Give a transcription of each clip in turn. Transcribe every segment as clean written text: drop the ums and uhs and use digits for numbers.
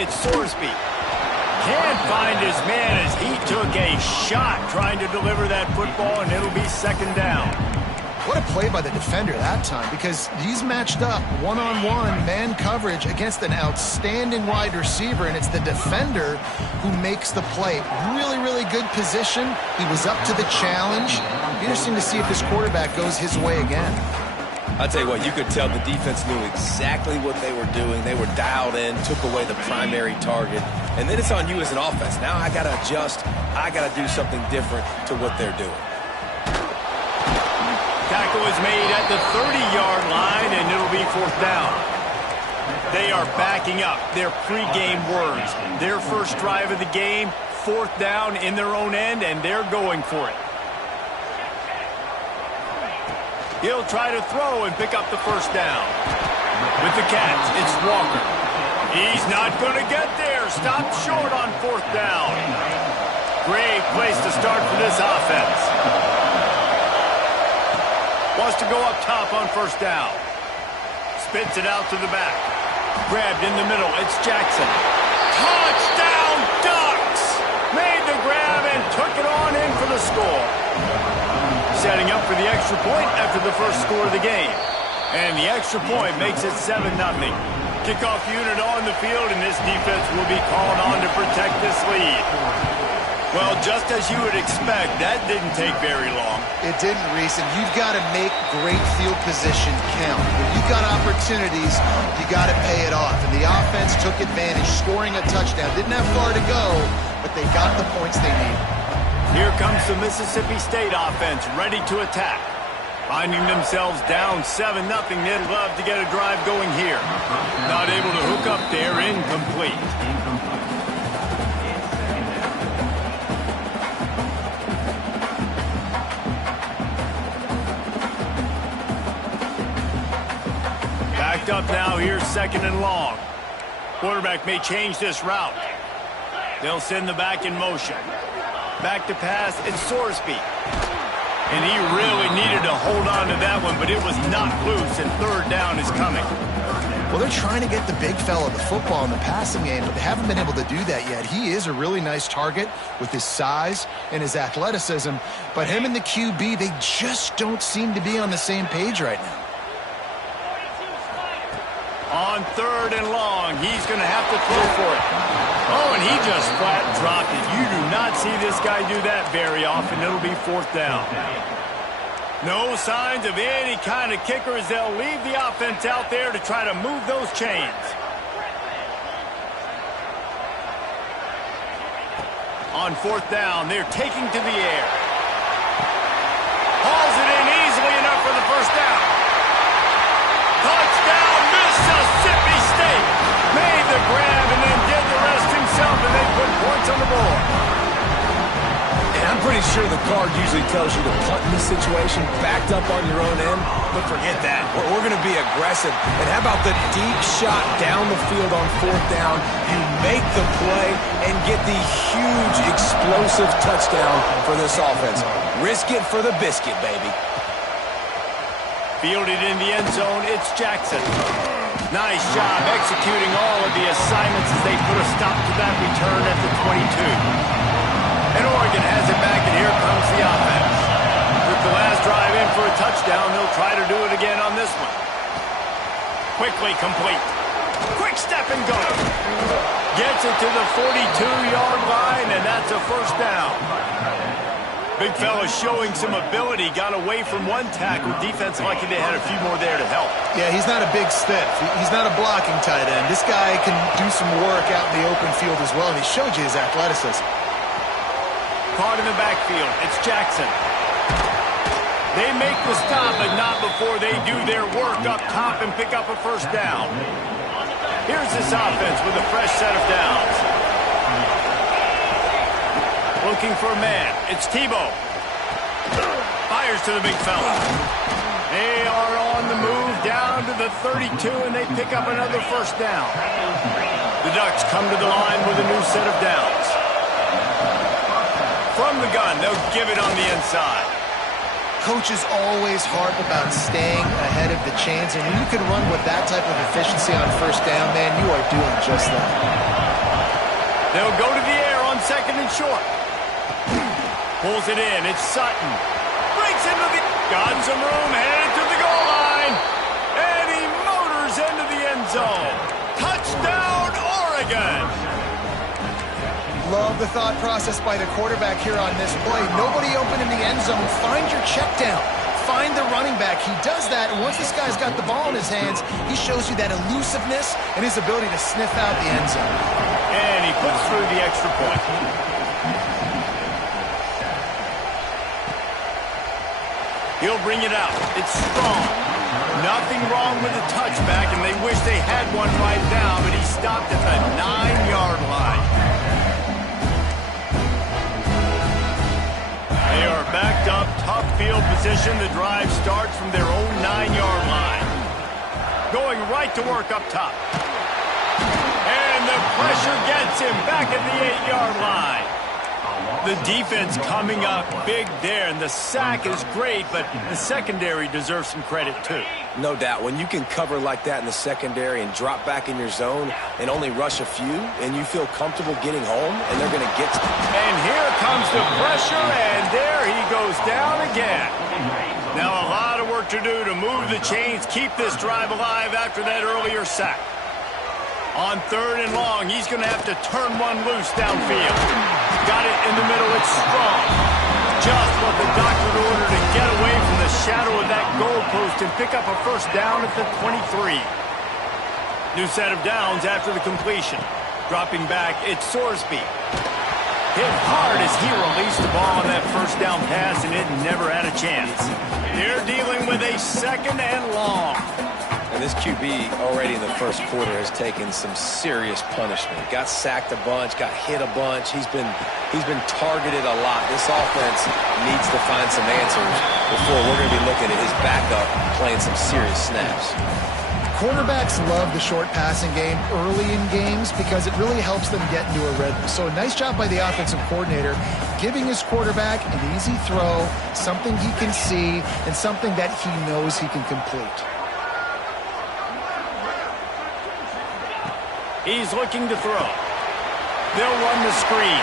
it's Sorsby. Can't find his man as he took a shot trying to deliver that football, and it'll be second down. What a play by the defender that time, because he's matched up one-on-one man coverage against an outstanding wide receiver, and it's the defender who makes the play. Really, really good position. He was up to the challenge. Interesting to see if this quarterback goes his way again. I'll tell you what, you could tell the defense knew exactly what they were doing. They were dialed in, took away the primary target, and then it's on you as an offense. Now I got to adjust. I got to do something different to what they're doing. Tackle is made at the 30-yard line, and it'll be fourth down. They are backing up their pregame words. Their first drive of the game, fourth down in their own end, and they're going for it. He'll try to throw and pick up the first down. With the catch, it's Walker. He's not going to get there. Stopped short on fourth down. Great place to start for this offense. Wants to go up top on first down. Spits it out to the back. Grabbed in the middle. It's Jackson. Touchdown Ducks! Made the grab and took it on in for the score. Setting up for the extra point after the first score of the game. And the extra point makes it 7-0. Kickoff unit on the field, and this defense will be called on to protect this lead. Well, just as you would expect, that didn't take very long. It didn't, Reese, and you've got to make great field position count. When you've got opportunities, you got to pay it off. And the offense took advantage, scoring a touchdown. Didn't have far to go, but they got the points they needed. Here comes the Mississippi State offense, ready to attack. Finding themselves down 7-0, they'd love to get a drive going here. Not able to hook up there, incomplete. Backed up now, here's second and long. Quarterback may change this route. They'll send the back in motion. Back to pass, it's Sorsby. And he really needed to hold on to that one, but it was not loose, and third down is coming. Well, they're trying to get the big fella the football in the passing game, but they haven't been able to do that yet. He is a really nice target with his size and his athleticism, but him and the QB, they just don't seem to be on the same page right now. On third and long, he's going to have to throw for it. Oh, and he just flat dropped it. You do not see this guy do that very often. It'll be fourth down. No signs of any kind of kickers. They'll leave the offense out there to try to move those chains. On fourth down, they're taking to the air. Hauls it in easily enough for the first down. Touchdown, Mississippi State. Made the grab and then did the rest himself, and they put points on the board. And I'm pretty sure the card usually tells you to punt in this situation, backed up on your own end, but forget that. We're going to be aggressive. And how about the deep shot down the field on fourth down? You make the play and get the huge explosive touchdown for this offense. Risk it for the biscuit, baby. Fielded in the end zone, it's Jackson. Nice job executing all of the assignments as they put a stop to that return at the 22. And Oregon has it back, and here comes the offense. With the last drive in for a touchdown, they'll try to do it again on this one. Quickly complete. Quick step and go. Gets it to the 42-yard line, and that's a first down. Big fella showing some ability, got away from one tackle. Defense lucky they had a few more there to help. Yeah, he's not a big stiff. He's not a blocking tight end. This guy can do some work out in the open field as well, and he showed you his athleticism. Caught in the backfield, it's Jackson. They make the stop, but not before they do their work up top and pick up a first down. Here's this offense with a fresh set of downs. Looking for a man. It's Tebow. Fires to the big fella. They are on the move down to the 32, and they pick up another first down. The Ducks come to the line with a new set of downs. From the gun, they'll give it on the inside. Coaches always harp about staying ahead of the chains, and when you can run with that type of efficiency on first down, man, you are doing just that. They'll go to the air on 2nd and short. Pulls it in. It's Sutton. Breaks into the... Got some room. Headed to the goal line. And he motors into the end zone. Touchdown, Oregon. Love the thought process by the quarterback here on this play. Nobody open in the end zone. Find your check down. Find the running back. He does that, and once this guy's got the ball in his hands, he shows you that elusiveness and his ability to sniff out the end zone. And he puts through the extra point. He'll bring it out. It's strong. Nothing wrong with the touchback, and they wish they had one right now, but he stopped at the 9-yard line. They are backed up, tough field position. The drive starts from their own 9-yard line. Going right to work up top. And the pressure gets him back at the 8-yard line. The defense coming up big there, and the sack is great, but the secondary deserves some credit too. No doubt. When you can cover like that in the secondary and drop back in your zone and only rush a few, and you feel comfortable getting home, and they're going to get... And here comes the pressure, and there he goes down again. Now a lot of work to do to move the chains, keep this drive alive after that earlier sack. On 3rd and long, he's going to have to turn one loose downfield. Got it in the middle. It's strong. Just what the doctor ordered to get away from the shadow of that goalpost and pick up a first down at the 23. New set of downs after the completion. Dropping back, it's Sorsby. Hit hard as he released the ball on that first down pass, and it never had a chance. They're dealing with a 2nd and long. And this QB already in the first quarter has taken some serious punishment. Got sacked a bunch, got hit a bunch. He's been targeted a lot. This offense needs to find some answers before we're going to be looking at his backup playing some serious snaps. Quarterbacks love the short passing game early in games because it really helps them get into a rhythm. So a nice job by the offensive coordinator giving his quarterback an easy throw, something he can see, and something that he knows he can complete. He's looking to throw. They'll run the screen.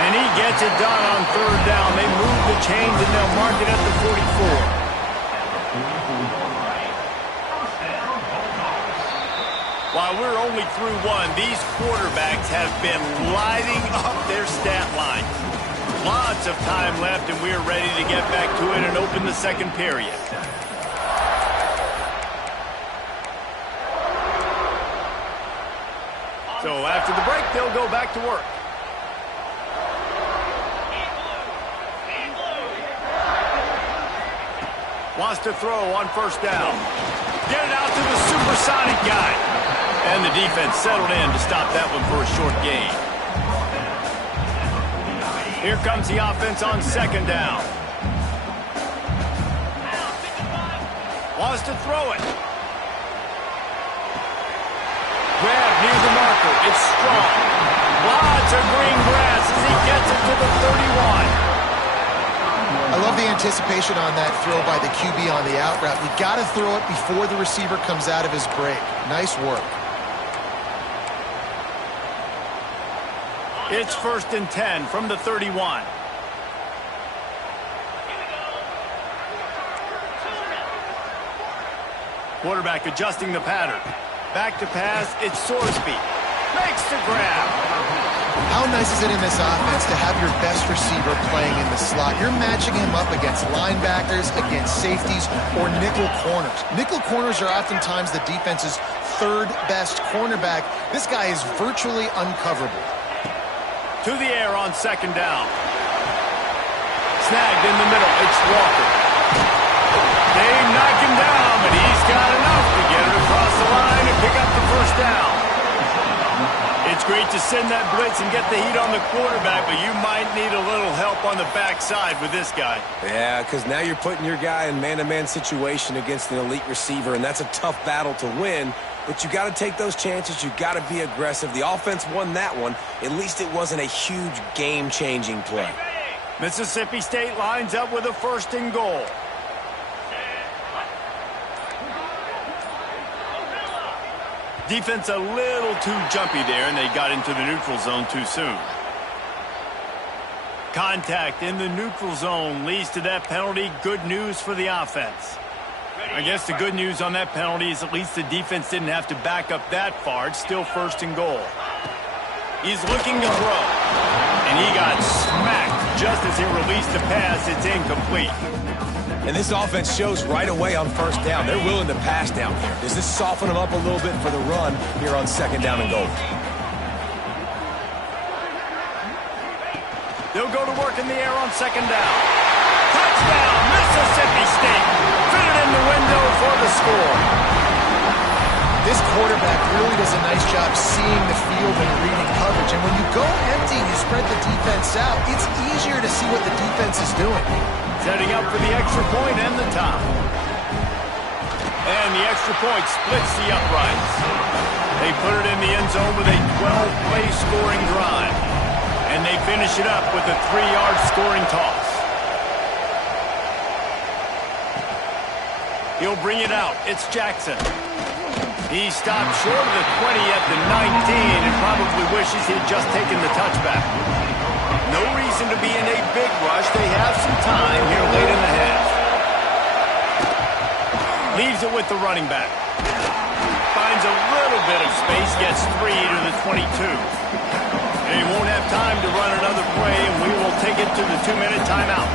And he gets it done on 3rd down. They move the chains and they'll mark it at the 44. While we're only through one, these quarterbacks have been lighting up their stat line. Lots of time left, and we're ready to get back to it and open the 2nd period. So after the break, they'll go back to work. Wants to throw on 1st down. Get it out to the supersonic guy. And the defense settled in to stop that one for a short gain. Here comes the offense on 2nd down. Wants to throw it. Grab near the marker. It's strong. Lots of green grass as he gets it to the 31. I love the anticipation on that throw by the QB on the out route. You got to throw it before the receiver comes out of his break. Nice work. It's 1st and 10 from the 31. Quarterback adjusting the pattern. Back to pass, it's Sorsby. Makes the grab. How nice is it in this offense to have your best receiver playing in the slot? You're matching him up against linebackers, against safeties, or nickel corners. Nickel corners are oftentimes the defense's 3rd best cornerback. This guy is virtually uncoverable. To the air on 2nd down. Snagged in the middle, it's Walker. They knock him down, but he's got enough to get it across the line and pick up the 1st down. It's great to send that blitz and get the heat on the quarterback, but you might need a little help on the backside with this guy. Yeah, because now you're putting your guy in man-to-man situation against an elite receiver, and that's a tough battle to win. But you got to take those chances. You got to be aggressive. The offense won that one. At least it wasn't a huge game-changing play. Mississippi State lines up with a 1st and goal. Defense a little too jumpy there, and they got into the neutral zone too soon. Contact in the neutral zone leads to that penalty. Good news for the offense. I guess the good news on that penalty is at least the defense didn't have to back up that far. It's still 1st and goal. He's looking to throw, and he got smacked just as he released the pass. It's incomplete. And this offense shows right away on 1st down. They're willing to pass down here. Does this soften them up a little bit for the run here on 2nd down and goal? They'll go to work in the air on 2nd down. Touchdown, Mississippi State. Fitted in the window for the score. This quarterback really does a nice job seeing the field and reading coverage. And when you go empty and you spread the defense out, it's easier to see what the defense is doing. Setting up for the extra point and the top. And the extra point splits the uprights. They put it in the end zone with a 12-play scoring drive. And they finish it up with a 3-yard scoring toss. He'll bring it out. It's Jackson. He stopped short of the 20 at the 19 and probably wishes he'd just taken the touchback. No reason to be in a big rush. They have some time here late in the half. Leaves it with the running back. Finds a little bit of space, gets 3 to the 22. And he won't have time to run another play, and we will take it to the 2-minute timeout.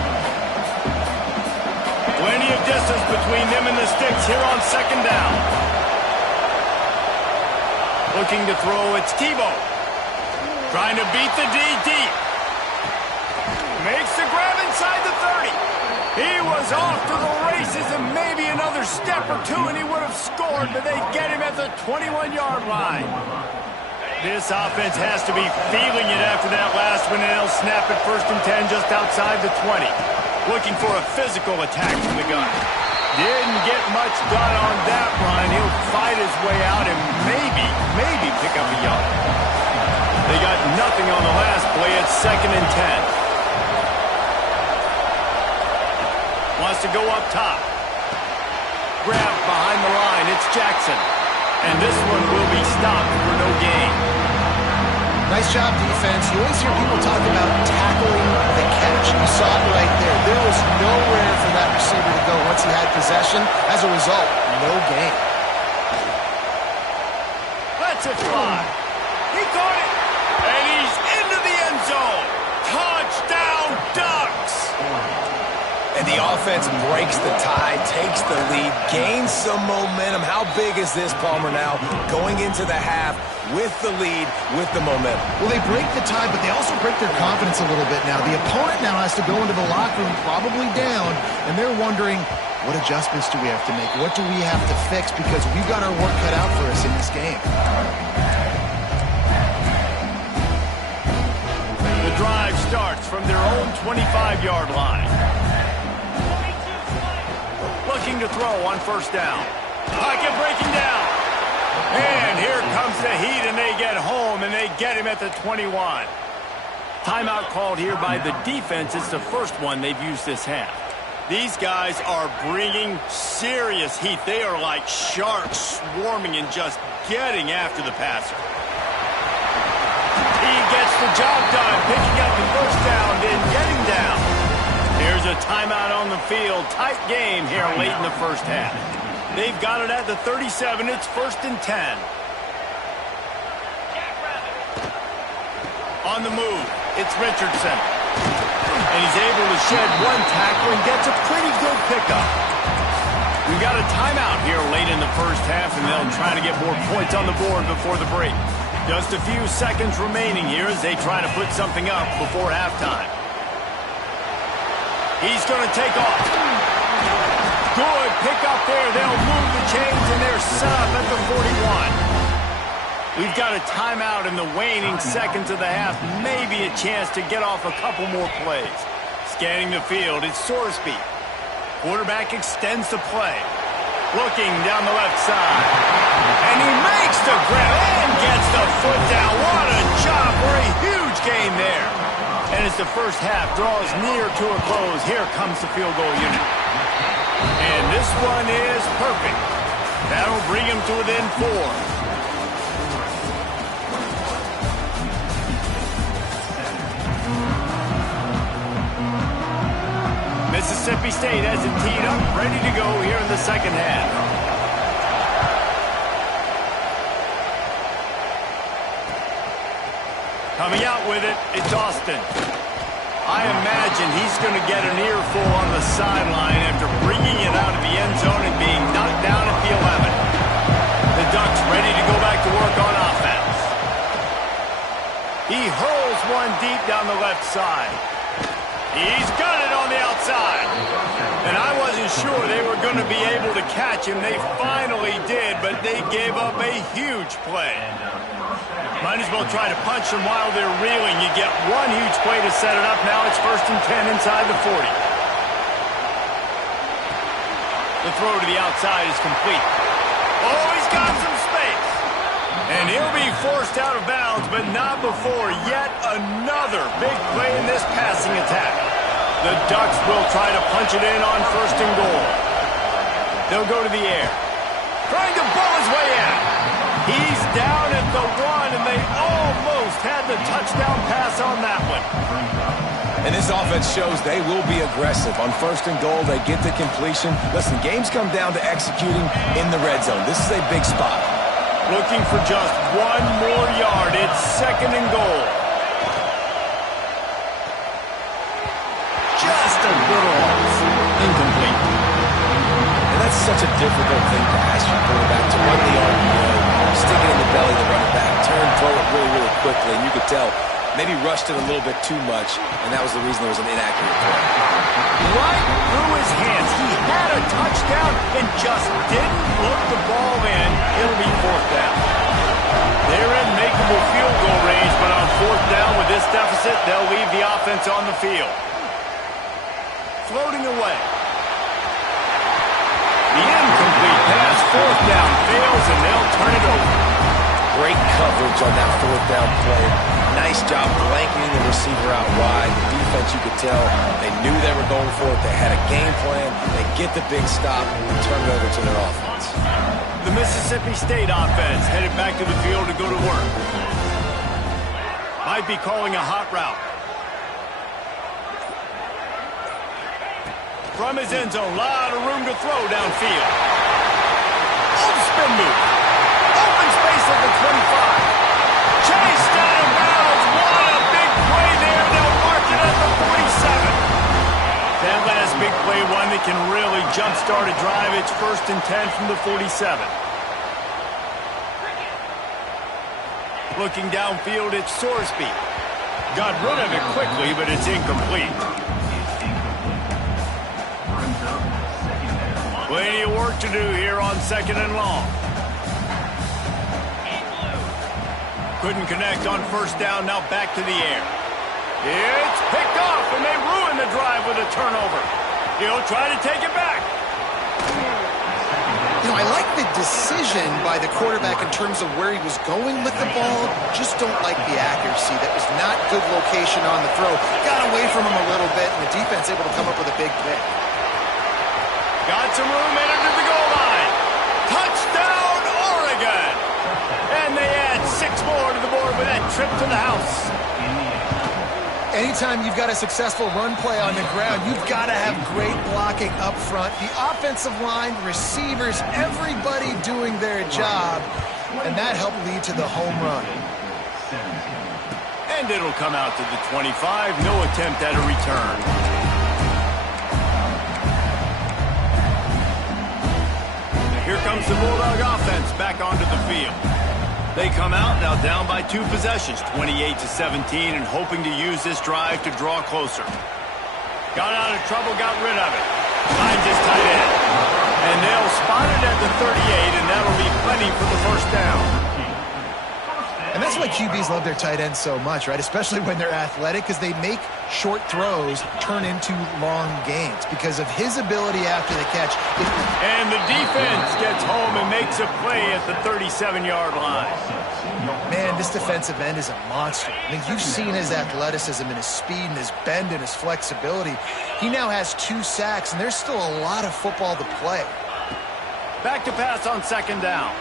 Plenty of distance between them and the sticks here on 2nd down. Looking to throw, it's Tebow. Trying to beat the D deep. Makes the grab inside the 30. He was off to the races and maybe another step or two and he would have scored, but they get him at the 21-yard line. This offense has to be feeling it after that last one, and they'll snap it 1st and 10 just outside the 20. Looking for a physical attack from the gun. Didn't get much done on that run. He'll fight his way out and maybe pick up a yard. They got nothing on the last play. It's 2nd and 10. Wants to go up top. Grab behind the line. It's Jackson. And this one will be stopped for no gain. Nice job, defense. You always hear people talk about tackling the catch. You saw it right there. There was nowhere for that receiver to go once he had possession. As a result, no gain. Let's it fly. He caught it. And he's into the end zone. Touchdown, Ducks. And the offense breaks the tie, takes the lead, gains some momentum. How big is this, Palmer, now? Going into the half with the lead, with the momentum. Well, they break the tie, but they also break their confidence a little bit now. The opponent now has to go into the locker room probably down, and they're wondering, what adjustments do we have to make? What do we have to fix? Because we've got our work cut out for us in this game. The drive starts from their own 25-yard line. Looking to throw on 1st down. Pocket breaking down. And here comes the heat, and they get home, and they get him at the 21. Timeout called here by the defense. It's the first one they've used this half. These guys are bringing serious heat. They are like sharks swarming and just getting after the passer. He gets the job done, picking up the 1st down, then getting down. Here's a timeout on the field. Tight game here late in the 1st half. They've got it at the 37. It's 1st and 10. On the move, it's Richardson. And he's able to shed one tackle and gets a pretty good pickup. We've got a timeout here late in the 1st half, and they'll try to get more points on the board before the break. Just a few seconds remaining here as they try to put something up before halftime. He's going to take off. Good pickup there. They'll move the chains, and they're set up at the 41. We've got a timeout in the waning seconds of the half. Maybe a chance to get off a couple more plays. Scanning the field, it's Sorsby. Quarterback extends the play. Looking down the left side. And he makes the grab and gets the foot down. What a job for a huge gain there. And as the 1st half draws near to a close, here comes the field goal unit. And this one is perfect. That'll bring him to within 4. Mississippi State has it teed up, ready to go here in the second half. Coming out with it, it's Austin. I imagine he's going to get an earful on the sideline after bringing it out of the end zone and being knocked down at the 11. The Ducks ready to go back to work on offense. He hurls one deep down the left side. He's got it on the outside. And I wasn't sure they were going to be able to catch him. They finally did, but they gave up a huge play. Might as well try to punch them while they're reeling. You get one huge play to set it up. Now it's 1st and 10 inside the 40. The throw to the outside is complete. Oh, he's got some space. And he'll be forced out of bounds, but not before yet another big play in this passing attack. The Ducks will try to punch it in on 1st and goal. They'll go to the air. Trying to ball his way out. He's down at the 1, and they almost had the touchdown pass on that one. And this offense shows they will be aggressive. On 1st and goal, they get the completion. Listen, games come down to executing in the red zone. This is a big spot. Looking for just one more yard. It's 2nd and goal. Just a little off. Incomplete. And that's such a difficult thing to ask your quarterback to run the RPO, stick it in the belly of the running back, turn, throw it really, really quickly. And you could tell maybe rushed it a little bit too much, and that was the reason there was an inaccurate throw. Right through his hands. He had a touchdown and just didn't look the ball in. It'll be 4th down. They're in makeable field goal range, but on 4th down with this deficit, they'll leave the offense on the field. Floating away. The incomplete pass, 4th down, fails, and they'll turn it over. Great coverage on that 4th down play. Nice job blanketing the receiver out wide. The defense, you could tell, they knew they were going for it. They had a game plan. They get the big stop and turn it over to their offense. The Mississippi State offense headed back to the field to go to work. Might be calling a hot route. From his end zone, lot of room to throw downfield. Oh, spin move. Open space at the 25. Chased out of bounds. What a big play there. They'll mark it at the 47. That last big play, one that can really jumpstart a drive. It's 1st and 10 from the 47. Looking downfield, it's Sorsby. Got rid of it quickly, but it's incomplete. Plenty of work to do here on 2nd and long. Couldn't connect on 1st down, now back to the air. It's picked off, and they ruin the drive with a turnover. He'll try to take it back. You know, I like the decision by the quarterback in terms of where he was going with the ball. Just don't like the accuracy. That was not good location on the throw. Got away from him a little bit, and the defense able to come up with a big pick. Got some room, entered to the goal line. Touchdown, Oregon! And they add 6 more to the board with that trip to the house. Anytime you've got a successful run play on the ground, you've got to have great blocking up front. The offensive line, receivers, everybody doing their job, and that helped lead to the home run. And it'll come out to the 25. No attempt at a return. Here comes the Bulldog offense back onto the field. They come out now down by 2 possessions, 28-17, and hoping to use this drive to draw closer. Got out of trouble, got rid of it. Finds his tight end. And they'll spot it at the 38, and that'll be plenty for the 1st down. And that's why QBs love their tight ends so much, right? Especially when they're athletic, because they make short throws turn into long gains because of his ability after the catch. And the defense gets home and makes a play at the 37-yard line. Man, this defensive end is a monster. I mean, you've seen his athleticism and his speed and his bend and his flexibility. He now has 2 sacks, and there's still a lot of football to play. Back to pass on 2nd down.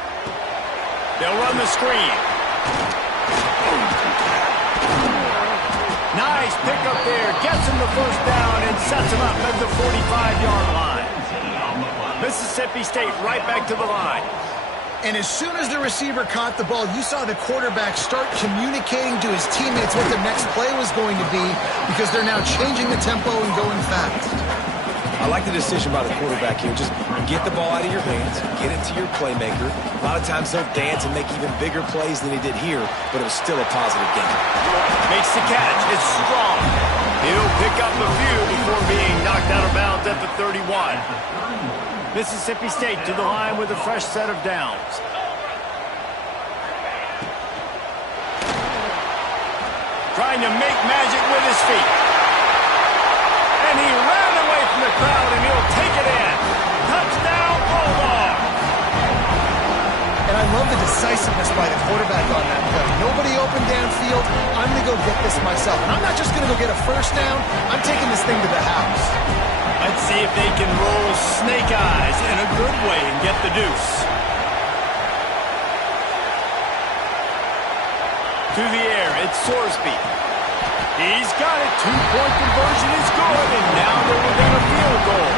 They'll run the screen. Nice Nice pickup there. Gets him the first down and sets him up at the 45-yard line. Mississippi State right back to the line. And as soon as the receiver caught the ball, you saw the quarterback start communicating to his teammates what the next play was going to be because they're now changing the tempo and going fast. I like the decision by the quarterback here. Just get the ball out of your hands, get it to your playmaker. A lot of times they'll dance and make even bigger plays than he did here, but it was still a positive game. Makes the catch. It's strong. He'll pick up a few before being knocked out of bounds at the 31. Mississippi State to the line with a fresh set of downs. Trying to make magic with his feet. And he ran away from the crowd, and he'll take it in. Touchdown, Bulldog. And I love the decisiveness by the quarterback on that play. Nobody open downfield. I'm going to go get this myself. And I'm not just going to go get a first down. I'm taking this thing to the house. Let's see if they can roll snake eyes in a good way and get the deuce. To the air, it's Sorsby. He's got it. Two-point conversion is good, and now they're within a field goal.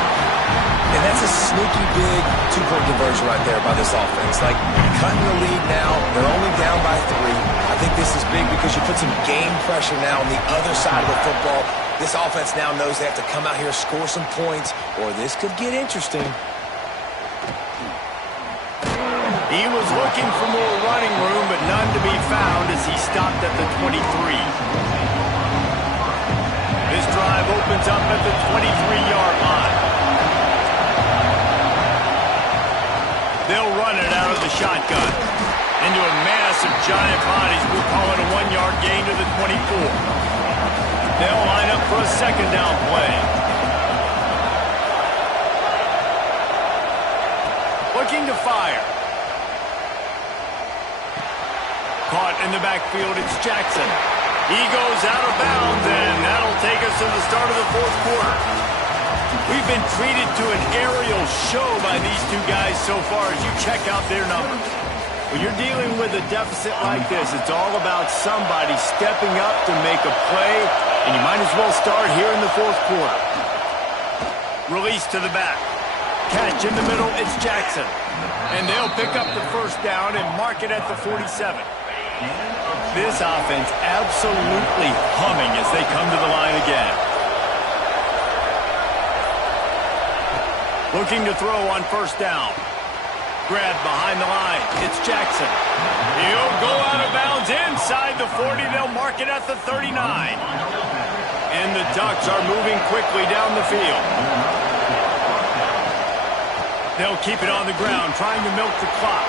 And that's a sneaky big two-point conversion right there by this offense. Like, cutting the lead now. They're only down by 3. I think this is big because you put some game pressure now on the other side of the football. This offense now knows they have to come out here, score some points, or this could get interesting. He was looking for more running room, but none to be found as he stopped at the 23. This drive opens up at the 23-yard line. They'll run it out of the shotgun. Into a mass of giant bodies. We'll call it a 1-yard gain to the 24. They'll line up for a second down play. Looking to fire. Caught in the backfield, it's Jackson. He goes out of bounds, and that'll take us to the start of the fourth quarter. We've been treated to an aerial show by these two guys so far as you check out their numbers. When you're dealing with a deficit like this, it's all about somebody stepping up to make a play, and you might as well start here in the fourth quarter. Release to the back. Catch in the middle, it's Jackson. And they'll pick up the first down and mark it at the 47. This offense absolutely humming as they come to the line again. Looking to throw on first down. Grab behind the line. It's Jackson. He'll go out of bounds inside the 40. They'll mark it at the 39. And the Ducks are moving quickly down the field. They'll keep it on the ground, trying to milk the clock.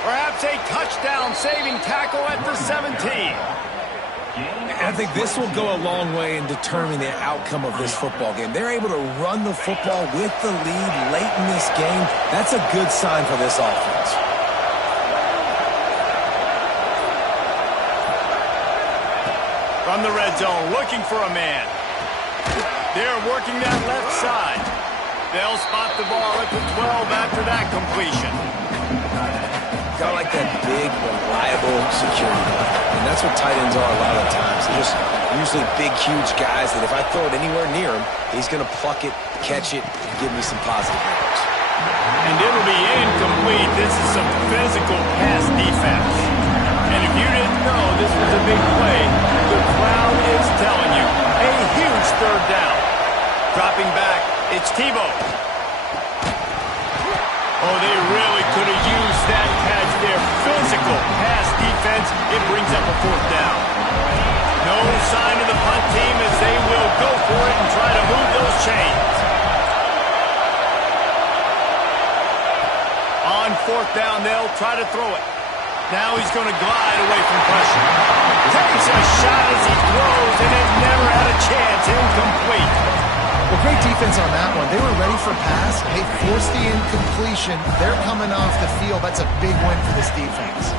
Perhaps a touchdown-saving tackle at the 17. I think this will go a long way in determining the outcome of this football game. They're able to run the football with the lead late in this game. That's a good sign for this offense. From the red zone, looking for a man. They're working that left side. They'll spot the ball at the 12 after that completion. Kind of like that big, reliable security blanket. And that's what tight ends are a lot of the times. They're just usually big, huge guys that if I throw it anywhere near him, he's going to pluck it, catch it, and give me some positive numbers. And it'll be incomplete. This is some physical pass defense. And if you didn't know this was a big play, the crowd is telling you. A huge third down. Dropping back, it's Tebow. Oh, they really could have used that catch there. Physical pass defense. It brings up a fourth down. No sign of the punt team as they will go for it and try to move those chains. On fourth down, they'll try to throw it. Now he's going to glide away from pressure. Takes a shot as he throws, and it never had a chance. Incomplete. Well, great defense on that one. They were ready for pass. They forced the incompletion. They're coming off the field. That's a big win for this defense.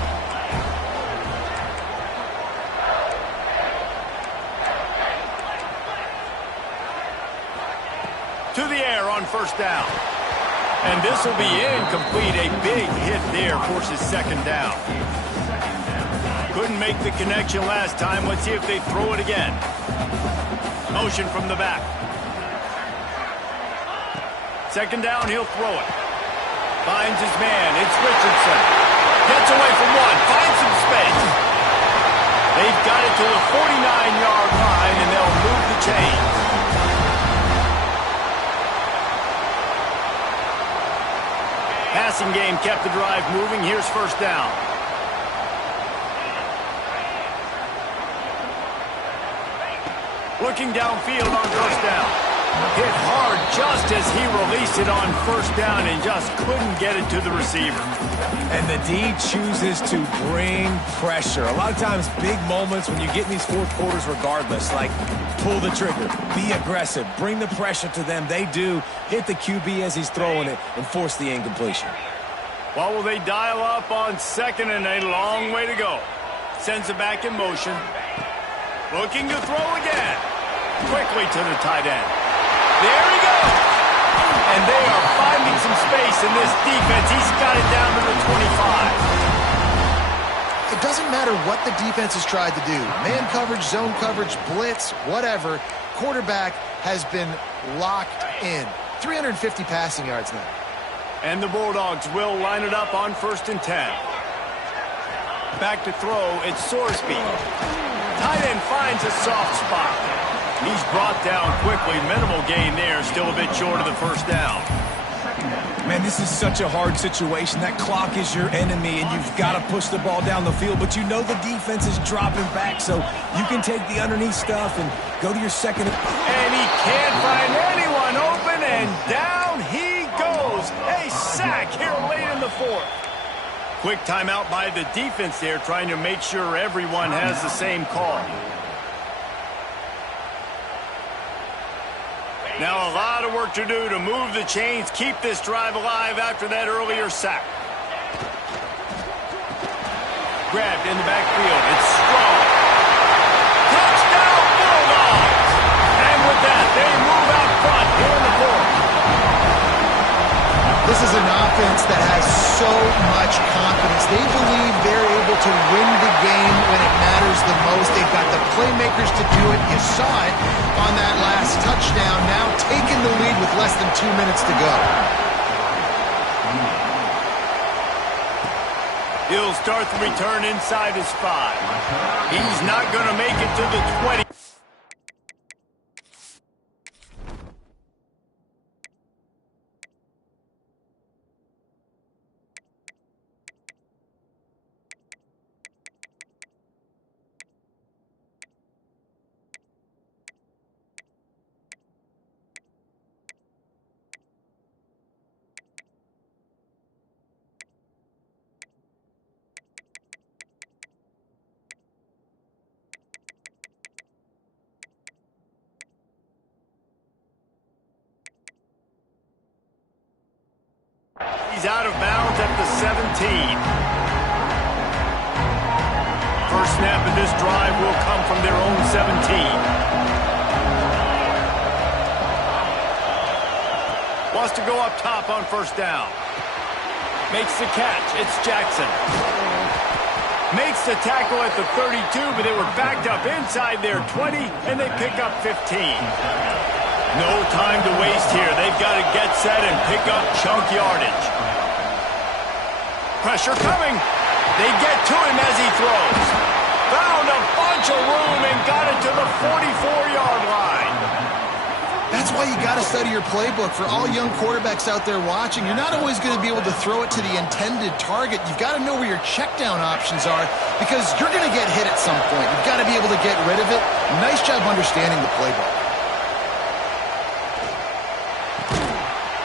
To the air on first down. And this will be incomplete. A big hit there forces second down. Couldn't make the connection last time. Let's see if they throw it again. Motion from the back. Second down, he'll throw it. Finds his man. It's Richardson. Gets away from one. Finds some space. They've got it to the 49-yard line, and they'll move the chains. Passing game kept the drive moving. Here's first down. Looking downfield on first down. Hit hard just as he released it on first down and just couldn't get it to the receiver. And the D chooses to bring pressure. A lot of times, big moments when you get in these fourth quarters regardless, like pull the trigger, be aggressive, bring the pressure to them. They do hit the QB as he's throwing it and force the incompletion. Well, will they dial up on second and a long way to go? Sends it back in motion. Looking to throw again. Quickly to the tight end. There he goes. And they are finding some space in this defense. He's got it down to the 25. It doesn't matter what the defense has tried to do. Man coverage, zone coverage, blitz, whatever. Quarterback has been locked in. 350 passing yards now. And the Bulldogs will line it up on 1st and 10. Back to throw, it's Sorsby. Tight end finds a soft spot. He's brought down quickly. Minimal gain there. Still a bit short of the first down. Man, this is such a hard situation. That clock is your enemy, and you've got to push the ball down the field. But you know the defense is dropping back, so you can take the underneath stuff and go to your second. And he can't find anyone open, and down he goes. A sack here late in the fourth. Quick timeout by the defense there, trying to make sure everyone has the same call. Now a lot of work to do to move the chains, keep this drive alive after that earlier sack. Grabbed in the backfield. It's strong. Touchdown Bulldogs! And with that, they move out front here in the fourth. This is an offense that has so much confidence. They believe they're able to win the game when it matters the most. They've got the playmakers to do it. You saw it on that last touchdown. Now taking the lead with less than 2 minutes to go. He'll start the return inside his 5. He's not going to make it to the 20. He's out of bounds at the 17. First snap of this drive will come from their own 17. Wants to go up top on first down. Makes the catch. It's Jackson. Makes the tackle at the 32, but they were backed up inside their 20, and they pick up 15. No time to waste here. They've got to get set and pick up chunk yardage. Pressure coming. They get to him as he throws. Found a bunch of room and got it to the 44-yard line. That's why you got to study your playbook. For all young quarterbacks out there watching, you're not always going to be able to throw it to the intended target. You've got to know where your check down options are because you're going to get hit at some point. You've got to be able to get rid of it. Nice job understanding the playbook.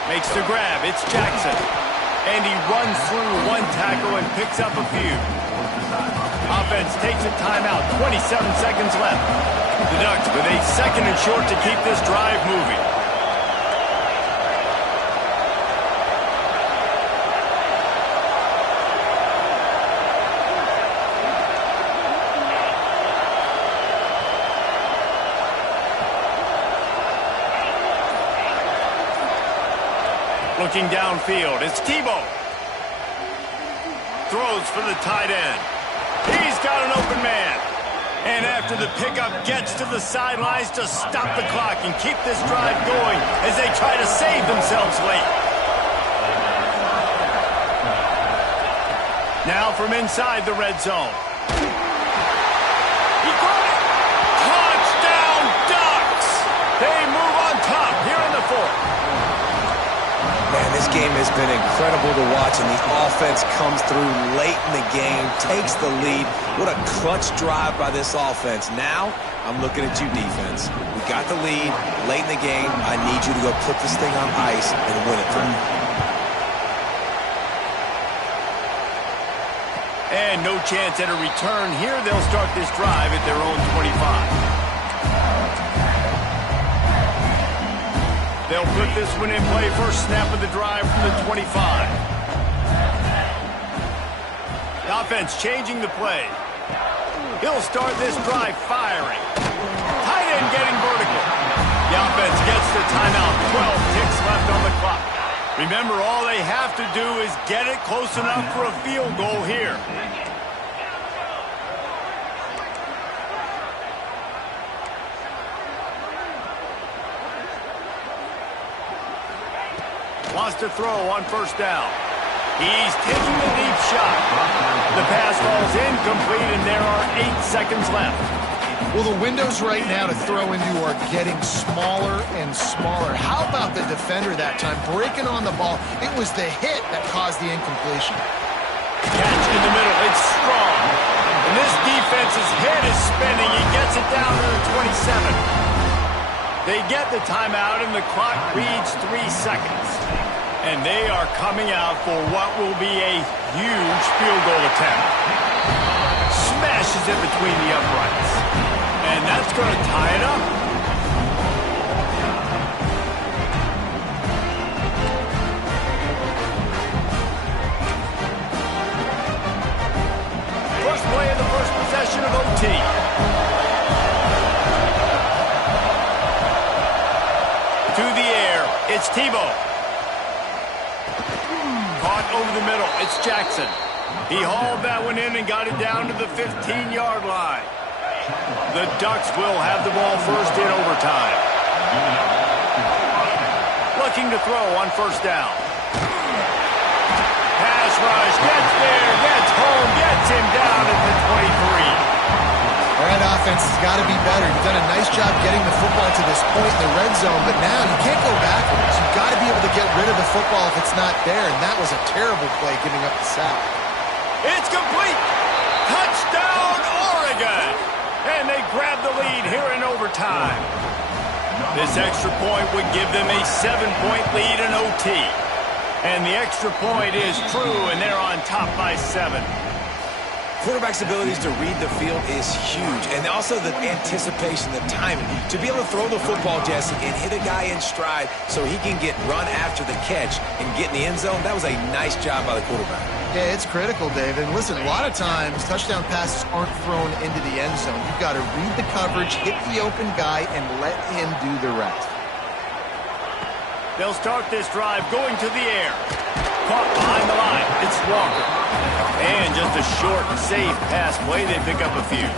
Makes the grab. It's Jackson. And he runs through one tackle and picks up a few. Offense takes a timeout. 27 seconds left. The Ducks with a second and short to keep this drive moving. Looking downfield, it's Tebow. Throws for the tight end. He's got an open man. And after the pickup gets to the sidelines to stop the clock and keep this drive going as they try to save themselves late. Now from inside the red zone. He caught it! Touchdown Ducks! They move on top here in the fourth. Man, this game has been incredible to watch, and the offense comes through late in the game, takes the lead. What a clutch drive by this offense. Now, I'm looking at you, defense. We got the lead late in the game. I need you to go put this thing on ice and win it for me. And no chance at a return here. They'll start this drive at their own 25. They'll put this one in play. First snap of the drive from the 25. The offense changing the play. He'll start this drive firing. Tight end getting vertical. The offense gets the timeout. 12 ticks left on the clock. Remember, all they have to do is get it close enough for a field goal here. Wants to throw on first down. He's taking the deep shot. The pass falls incomplete, and there are 8 seconds left. Well, the windows right now to throw into are getting smaller and smaller. How about the defender that time breaking on the ball? It was the hit that caused the incompletion. Catch in the middle. It's strong. And this defense's head is spinning. He gets it down to the 27. They get the timeout, and the clock reads 3 seconds. And they are coming out for what will be a huge field goal attempt. Smashes it between the uprights. And that's going to tie it up. First play of the first possession of OT. To the air, it's Tebow. Caught over the middle, it's Jackson. He hauled that one in and got it down to the 15-yard line. The Ducks will have the ball first in overtime. Looking to throw on first down. Pass rush, gets there, gets home, gets him down at the 23. That offense has got to be better. You've done a nice job getting the football to this point in the red zone, but now you can't go backwards. You've got to be able to get rid of the football if it's not there, and that was a terrible play giving up the sack. It's complete! Touchdown, Oregon! And they grab the lead here in overtime. This extra point would give them a 7-point lead in OT. And the extra point is true, and they're on top by 7. Quarterback's abilities to read the field is huge, and also the anticipation, the timing. To be able to throw the football, Jesse, and hit a guy in stride so he can get run after the catch and get in the end zone, that was a nice job by the quarterback. Yeah, it's critical, Dave. And listen, a lot of times touchdown passes aren't thrown into the end zone. You've got to read the coverage, hit the open guy, and let him do the rest. They'll start this drive going to the air. Caught behind the line. It's Walker. And just a short and safe pass play. They pick up a few.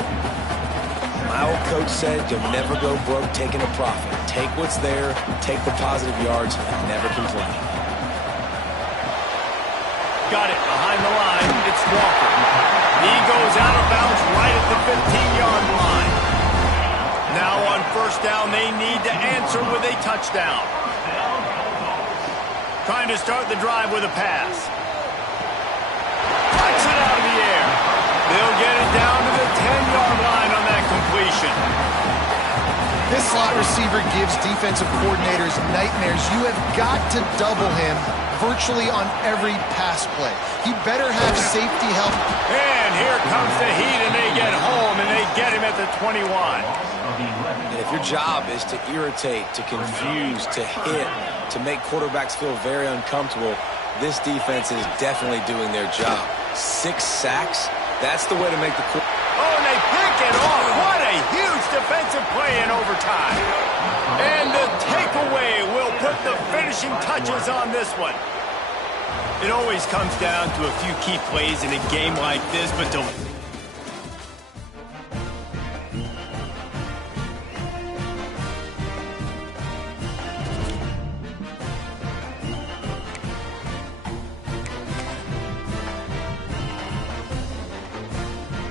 My old coach said you'll never go broke taking a profit. Take what's there, take the positive yards, and never complain. Got it behind the line. It's Walker. He goes out of bounds right at the 15-yard line. Now on first down, they need to answer with a touchdown. Trying to start the drive with a pass. Flies it out of the air. They'll get it down to the 10-yard line on that completion. This slot receiver gives defensive coordinators nightmares. You have got to double him virtually on every pass play. He better have safety help. And here comes the heat, and they get home, and they get him at the 21. And if your job is to irritate, to confuse, to hit, to make quarterbacks feel very uncomfortable, this defense is definitely doing their job. 6 sacks, that's the way to make the... Oh, and they pick it off. What a huge defensive play in overtime. And the takeaway will put the finishing touches on this one. It always comes down to a few key plays in a game like this, but to